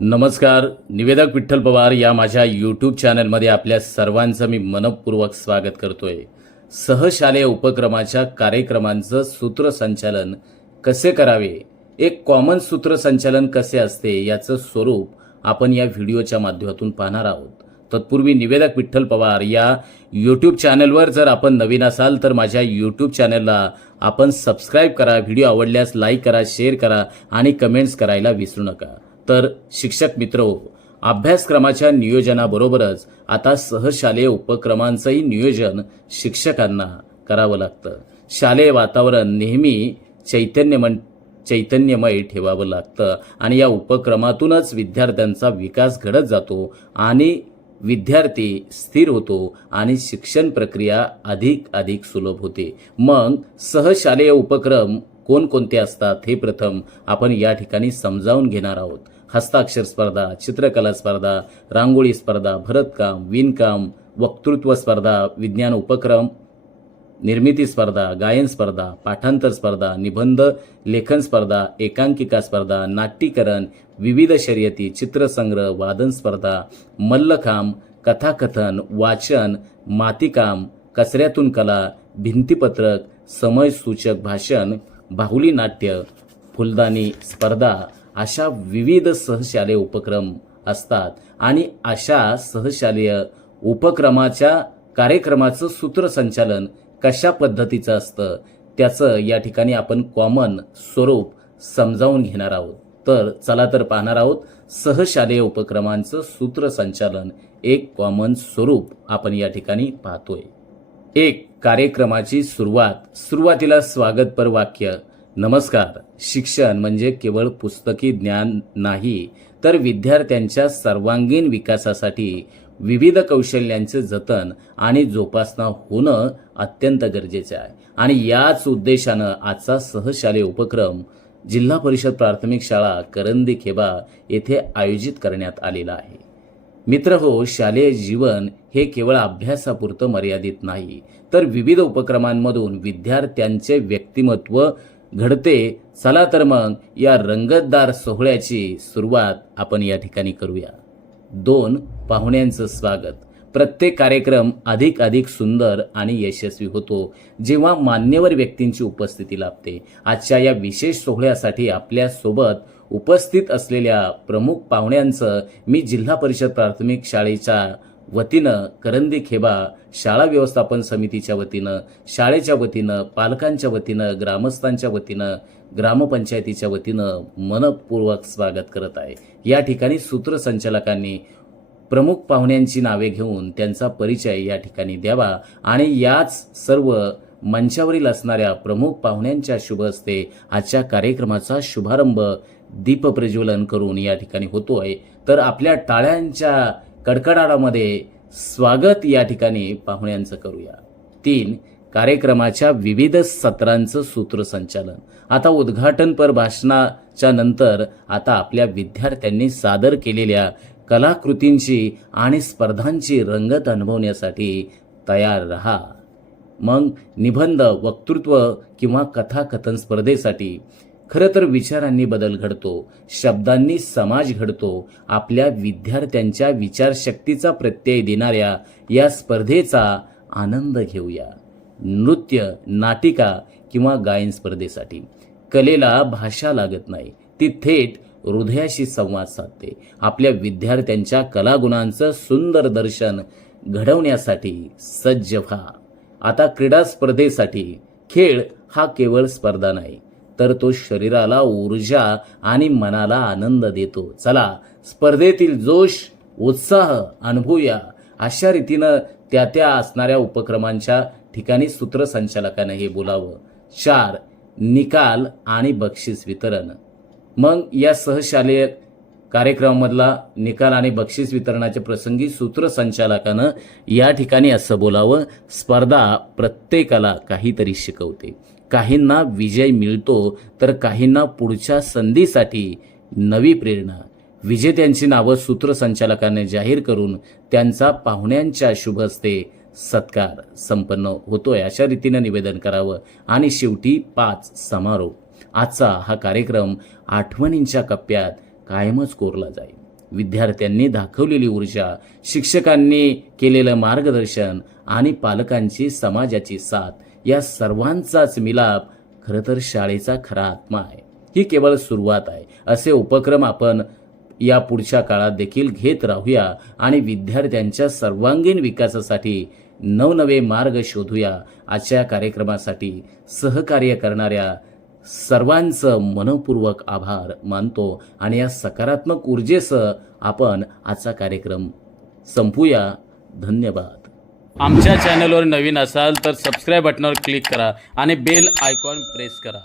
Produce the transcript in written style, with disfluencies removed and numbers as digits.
नमस्कार. निवेदक विठ्ठल पवार या माझ्या यूट्यूब चॅनलमध्ये आपल्या सर्वांचं मी मनपूर्वक स्वागत करतोय. सहशालेय उपक्रमाच्या कार्यक्रमांचं सूत्रसंचालन कसे करावे, एक कॉमन सूत्रसंचालन कसे असते याचं स्वरूप आपण या व्हिडिओच्या माध्यमातून पाहणार आहोत. तत्पूर्वी निवेदक विठ्ठल पवार या यूट्यूब चॅनलवर जर आपण नवीन असाल तर माझ्या यूट्यूब चॅनलला आपण सबस्क्राईब करा. व्हिडिओ आवडल्यास लाईक करा, शेअर करा आणि कमेंट्स करायला विसरू नका. तर शिक्षक मित्रहो, अभ्यासक्रमाच्या नियोजनाबरोबरच आता सहशालेय उपक्रमांचंही नियोजन शिक्षकांना करावं लागतं. शालेय वातावरण नेहमी चैतन्यमय ठेवावं लागतं आणि या उपक्रमातूनच विद्यार्थ्यांचा विकास घडत जातो आणि विद्यार्थी स्थिर होतो आणि शिक्षण प्रक्रिया अधिक सुलभ होते. मग सहशालेय उपक्रम कोणकोणते असतात हे प्रथम आपण या ठिकाणी समजावून घेणार आहोत. हस्ताक्षर स्पर्धा, चित्रकला स्पर्धा, रांगोळी स्पर्धा, भरतकाम, विणकाम, वक्तृत्व स्पर्धा, विज्ञान उपक्रम, निर्मिती स्पर्धा, गायन स्पर्धा, पाठांतर स्पर्धा, निबंध लेखन स्पर्धा, एकांकिका स्पर्धा, नाट्यकरण, विविध शर्यती, चित्रसंग्रह, वादन स्पर्धा, मल्लखांब, कथाकथन, वाचन, मातीकाम, कचऱ्यातून कला, भिंतीपत्रक, समयसूचक भाषण, बाहुली नाट्य, फुलदाणी स्पर्धा अशा विविध सहशालेय उपक्रम असतात. आणि अशा सहशालेय उपक्रमाच्या कार्यक्रमाचं सूत्रसंचालन कशा पद्धतीचं असतं त्याचं या ठिकाणी आपण कॉमन स्वरूप समजावून घेणार आहोत. तर चला तर पाहणार आहोत सहशालेय उपक्रमांचं सूत्रसंचालन, एक कॉमन स्वरूप आपण या ठिकाणी पाहतोय. एक, कार्यक्रमाची सुरुवातीला स्वागतपर वाक्य. नमस्कार. शिक्षण म्हणजे केवळ पुस्तकी ज्ञान नाही, तर विद्यार्थ्यांच्या सर्वांगीण विकासासाठी विविध कौशल्यांचे जतन आणि जोपासना होणं अत्यंत गरजेचे आहे. आणि याच उद्देशानं आजचा सहशालेय उपक्रम जिल्हा परिषद प्राथमिक शाळा करंदी खेबा येथे आयोजित करण्यात आलेला आहे. मित्रहो, शालेय जीवन हे केवळ अभ्यासापुरतं मर्यादित नाही, तर विविध उपक्रमांमधून विद्यार्थ्यांचे व्यक्तिमत्व घडते. चला तर मग या रंगतदार सोहळ्याची सुरुवात आपण या ठिकाणी करूया. 2, पाहुण्यांचं स्वागत. प्रत्येक कार्यक्रम अधिक सुंदर आणि यशस्वी होतो जेव्हा मान्यवर व्यक्तींची उपस्थिती लाभते. आजच्या या विशेष सोहळ्यासाठी आपल्या सोबत उपस्थित असलेल्या प्रमुख पाहुण्यांचं मी जिल्हा परिषद प्राथमिक शाळेच्या वतीनं, करंदी खेबा शाळा व्यवस्थापन समितीच्या वतीनं, शाळेच्या वतीनं, पालकांच्या वतीनं, ग्रामस्थांच्या वतीनं, ग्रामपंचायतीच्या वतीनं मनपूर्वक स्वागत करत आहे. या ठिकाणी सूत्रसंचालकांनी प्रमुख पाहुण्यांची नावे घेऊन त्यांचा परिचय या ठिकाणी द्यावा आणि याच सर्व मंचावरील असणाऱ्या प्रमुख पाहुण्यांच्या शुभ हस्ते आजच्या कार्यक्रमाचा शुभारंभ दीपप्रज्वलन करून या ठिकाणी होतोय. तर आपल्या टाळ्यांच्या कडकडाटामध्ये स्वागत या ठिकाणी पाहुण्यांचं करूया. 3, कार्यक्रमाच्या विविध सत्रांचं सूत्रसंचालन. आता उद्घाटनपर भाषणाच्या नंतर आता आपल्या विद्यार्थ्यांनी सादर केलेल्या कलाकृतींची आणि स्पर्धांची रंगत अनुभवण्यासाठी तयार रहा. मग निबंध, वक्तृत्व किंवा कथाकथन स्पर्धेसाठी खरं तर विचारांनी बदल घडतो, शब्दांनी समाज घडतो. आपल्या विद्यार्थ्यांच्या विचारशक्तीचा प्रत्यय देणाऱ्या या स्पर्धेचा आनंद घेऊया. नृत्य, नाटिका किंवा गायन स्पर्धेसाठी कलेला भाषा लागत नाही, ती थेट हृदयाशी संवाद साधते. आपल्या विद्यार्थ्यांच्या कलागुणांचं सुंदर दर्शन घडवण्यासाठी सज्ज व्हा. आता क्रीडा स्पर्धेसाठी खेळ हा केवळ स्पर्धा नाही, तर तो शरीराला ऊर्जा आणि मनाला आनंद देतो. चला स्पर्धेतील जोश, उत्साह अनुभवूया. अशा रीतीनं त्या असणाऱ्या उपक्रमांच्या ठिकाणी सूत्रसंचालकानं हे बोलावं. 4, निकाल आणि बक्षीस वितरण. मग या सहशालेय कार्यक्रमामधला निकाल आणि बक्षीस वितरणाच्या प्रसंगी सूत्रसंचालकानं या ठिकाणी असं बोलावं. स्पर्धा प्रत्येकाला काहीतरी शिकवते. काहींना विजय मिळतो तर काहींना पुढच्या संधीसाठी नवी प्रेरणा. विजेत्यांची नावं सूत्रसंचालकाने जाहीर करून त्यांचा पाहुण्यांच्या शुभ हस्ते सत्कार संपन्न होतोय अशा रीतीनं निवेदन करावं. आणि शेवटी 5, समारोप. आजचा हा कार्यक्रम आठवणींच्या कप्प्यात कायमच कोरला जाईल. विद्यार्थ्यांनी दाखवलेली ऊर्जा, शिक्षकांनी केलेलं मार्गदर्शन आणि पालकांची समाजाची साथ या सर्वांचाच मिलाप खरं तर शाळेचा खरा आत्मा आहे. ही केवळ सुरुवात आहे. असे उपक्रम आपण या पुढच्या काळात देखील घेत राहूया आणि विद्यार्थ्यांच्या सर्वांगीण विकासासाठी नवनवे मार्ग शोधूया. आजच्या कार्यक्रमासाठी सहकार्य करणाऱ्या सर्वांचं मनपूर्वक आभार मानतो आणि या सकारात्मक ऊर्जेसह आपण आजचा कार्यक्रम संपूया. धन्यवाद. आमच्या चॅनलवर नवीन असाल तर सबस्क्राईब बटनावर क्लिक करा आणि बेल आयकॉन प्रेस करा.